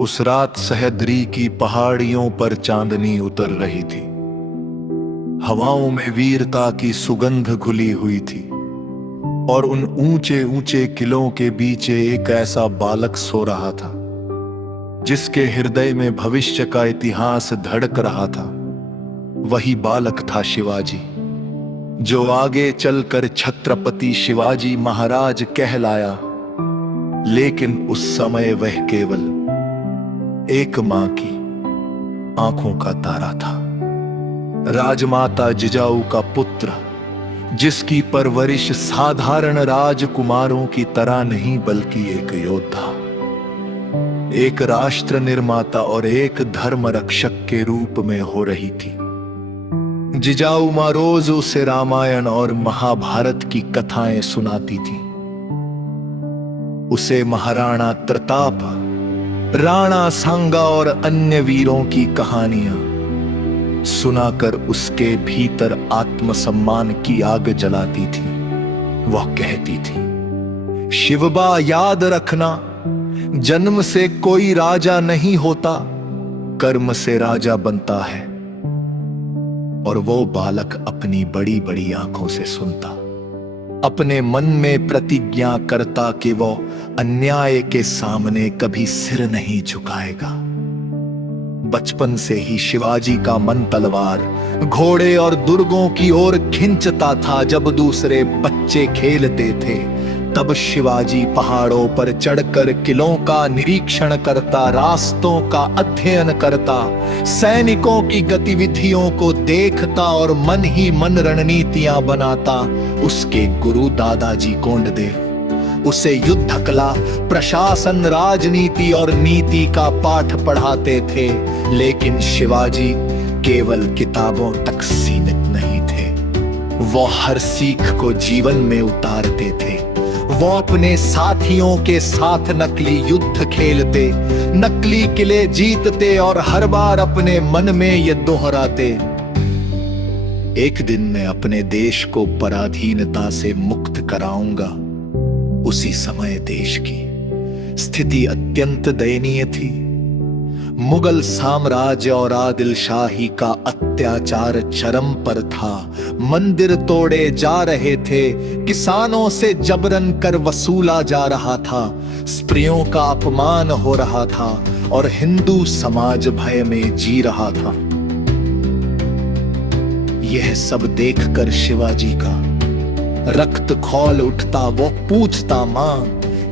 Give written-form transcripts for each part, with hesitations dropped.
उस रात सह्याद्री की पहाड़ियों पर चांदनी उतर रही थी। हवाओं में वीरता की सुगंध घुली हुई थी और उन ऊंचे ऊंचे किलों के बीच एक ऐसा बालक सो रहा था जिसके हृदय में भविष्य का इतिहास धड़क रहा था। वही बालक था शिवाजी, जो आगे चलकर छत्रपति शिवाजी महाराज कहलाया। लेकिन उस समय वह केवल एक मां की आंखों का तारा था, राजमाता जिजाऊ का पुत्र, जिसकी परवरिश साधारण राजकुमारों की तरह नहीं बल्कि एक योद्धा, एक राष्ट्र निर्माता और एक धर्म रक्षक के रूप में हो रही थी। जिजाऊ मां रोज उसे रामायण और महाभारत की कथाएं सुनाती थी। उसे महाराणा प्रताप, राणा सांगा और अन्य वीरों की कहानियां सुनाकर उसके भीतर आत्मसम्मान की आग जलाती थी। वह कहती थी, शिवबा याद रखना, जन्म से कोई राजा नहीं होता, कर्म से राजा बनता है। और वो बालक अपनी बड़ी बड़ी आंखों से सुनता, अपने मन में प्रतिज्ञा करता कि वो अन्याय के सामने कभी सिर नहीं झुकाएगा। बचपन से ही शिवाजी का मन तलवार, घोड़े और दुर्गों की ओर खिंचता था। जब दूसरे बच्चे खेलते थे तब शिवाजी पहाड़ों पर चढ़कर किलों का निरीक्षण करता, रास्तों का अध्ययन करता, सैनिकों की गतिविधियों को देखता और मन ही मन रणनीतियां बनाता। उसके गुरु दादाजी कोंडदेव उसे युद्ध कला, प्रशासन, राजनीति और नीति का पाठ पढ़ाते थे। लेकिन शिवाजी केवल किताबों तक सीमित नहीं थे, वो हर सीख को जीवन में उतारते थे। वो अपने साथियों के साथ नकली युद्ध खेलते, नकली किले जीतते और हर बार अपने मन में ये दोहराते, एक दिन मैं अपने देश को पराधीनता से मुक्त कराऊंगा। उसी समय देश की स्थिति अत्यंत दयनीय थी। मुगल साम्राज्य और आदिल शाही का अत्याचार चरम पर था। मंदिर तोड़े जा रहे थे, किसानों से जबरन कर वसूला जा रहा था, स्त्रियों का अपमान हो रहा था और हिंदू समाज भय में जी रहा था। यह सब देखकर शिवाजी का रक्त खौल उठता। वो पूछता, मां,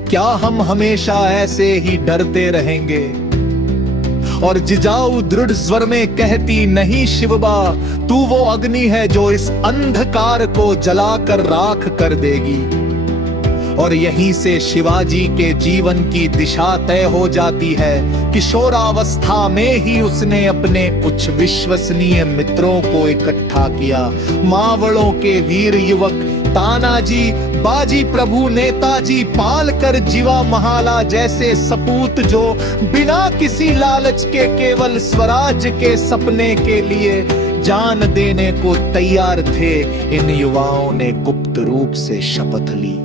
क्या हम हमेशा ऐसे ही डरते रहेंगे? और जिजाऊ दृढ़ स्वर में कहती, नहीं शिवबा, तू वो अग्नि है जो इस अंधकार को जलाकर राख कर देगी। और यहीं से शिवाजी के जीवन की दिशा तय हो जाती है। किशोरावस्था में ही उसने अपने कुछ विश्वसनीय मित्रों को इकट्ठा किया। मावड़ों के वीर युवक तानाजी, बाजी प्रभु, नेताजी, पालकर, जीवा महाला जैसे सपूत जो बिना किसी लालच के केवल स्वराज के सपने के लिए जान देने को तैयार थे। इन युवाओं ने गुप्त रूप से शपथ ली,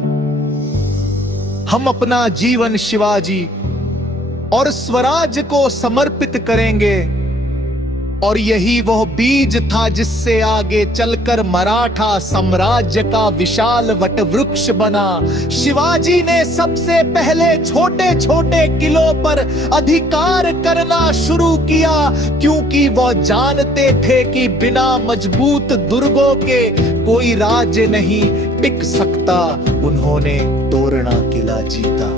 हम अपना जीवन शिवाजी और स्वराज को समर्पित करेंगे। और यही वह बीज था जिससे आगे चलकर मराठा साम्राज्य का विशाल वटवृक्ष बना। शिवाजी ने सबसे पहले छोटे छोटे किलों पर अधिकार करना शुरू किया, क्योंकि वह जानते थे कि बिना मजबूत दुर्गों के कोई राज्य नहीं टिक सकता। उन्होंने तोरणा किला जीता,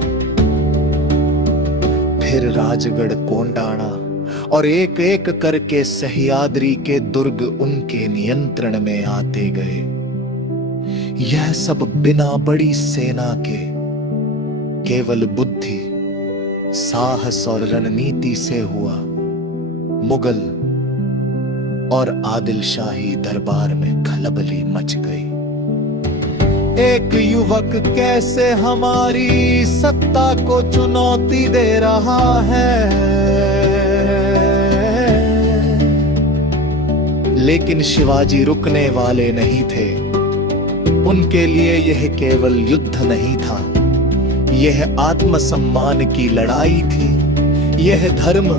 फिर राजगढ़, कोंडाणा और एक एक करके सह्याद्री के दुर्ग उनके नियंत्रण में आते गए। यह सब बिना बड़ी सेना के, केवल बुद्धि, साहस और रणनीति से हुआ। मुगल और आदिल शाही दरबार में खलबली मच गई। एक युवक कैसे हमारी सत्ता को चुनौती दे रहा है। लेकिन शिवाजी रुकने वाले नहीं थे। उनके लिए यह केवल युद्ध नहीं था, यह आत्मसम्मान की लड़ाई थी। यह धर्म,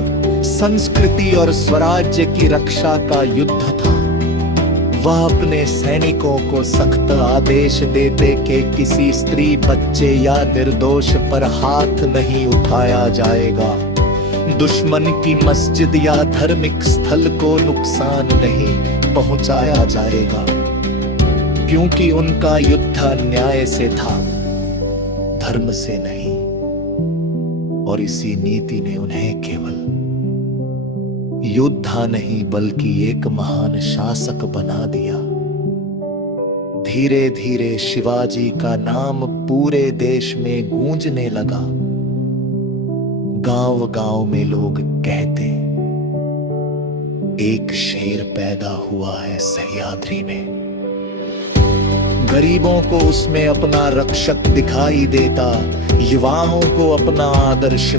संस्कृति और स्वराज्य की रक्षा का युद्ध था। वह अपने सैनिकों को सख्त आदेश देते कि किसी स्त्री, बच्चे या निर्दोष पर हाथ नहीं उठाया जाएगा। दुश्मन की मस्जिद या धार्मिक स्थल को नुकसान नहीं पहुंचाया जाएगा, क्योंकि उनका युद्ध अन्याय से था, धर्म से नहीं। और इसी नीति ने उन्हें केवल योद्धा नहीं बल्कि एक महान शासक बना दिया। धीरे धीरे शिवाजी का नाम पूरे देश में गूंजने लगा। गांव गांव में लोग कहते, एक शेर पैदा हुआ है सह्याद्री में। गरीबों को उसमें अपना रक्षक दिखाई देता, युवाओं को अपना आदर्श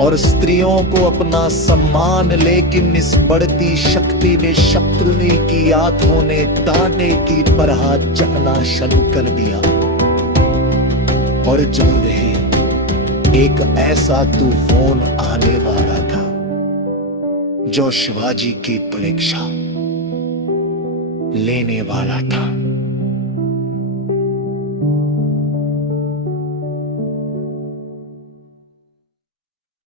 और स्त्रियों को अपना सम्मान। लेकिन इस बढ़ती शक्ति में शत्रुनी की आंखों ने ताने की तरह चलना शुरू कर दिया। और जल्द ही एक ऐसा तूफान आने वाला था जो शिवाजी की परीक्षा लेने वाला था।